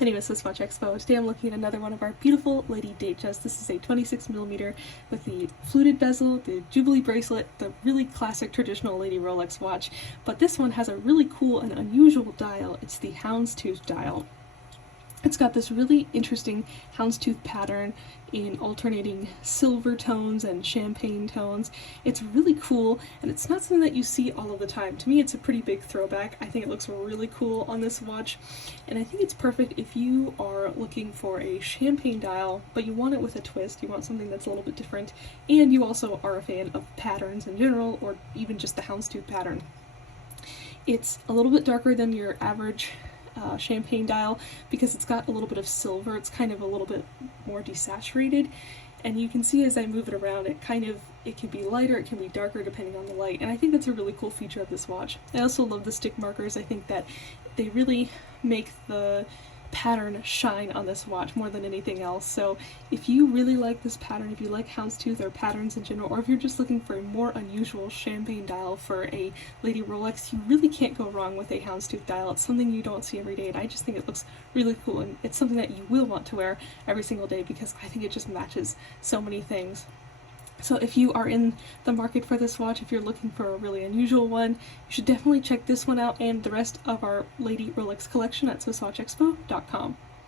Anyway, SwissWatchExpo. Today I'm looking at another one of our beautiful Lady Datejust. This is a 26mm with the fluted bezel, the Jubilee bracelet, the really classic traditional Lady Rolex watch. But this one has a really cool and unusual dial. It's the Houndstooth dial. It's got this really interesting houndstooth pattern in alternating silver tones and champagne tones. It's really cool, and it's not something that you see all of the time. To me, it's a pretty big throwback. I think it looks really cool on this watch, and I think it's perfect if you are looking for a champagne dial, but you want it with a twist. You want something that's a little bit different, and you also are a fan of patterns in general, or even just the houndstooth pattern. It's a little bit darker than your average champagne dial because it's got a little bit of silver. It's kind of a little bit more desaturated, and you can see as I move it around, it can be lighter, it can be darker depending on the light, and I think that's a really cool feature of this watch. I also love the stick markers. I think that they really make the pattern shine on this watch more than anything else. So if you really like this pattern, if you like houndstooth or patterns in general, or if you're just looking for a more unusual champagne dial for a Lady Rolex, you really can't go wrong with a houndstooth dial. It's something you don't see every day, and I just think it looks really cool, and it's something that you will want to wear every single day because I think it just matches so many things. So if you are in the market for this watch, if you're looking for a really unusual one, you should definitely check this one out and the rest of our Lady Rolex collection at SwissWatchExpo.com.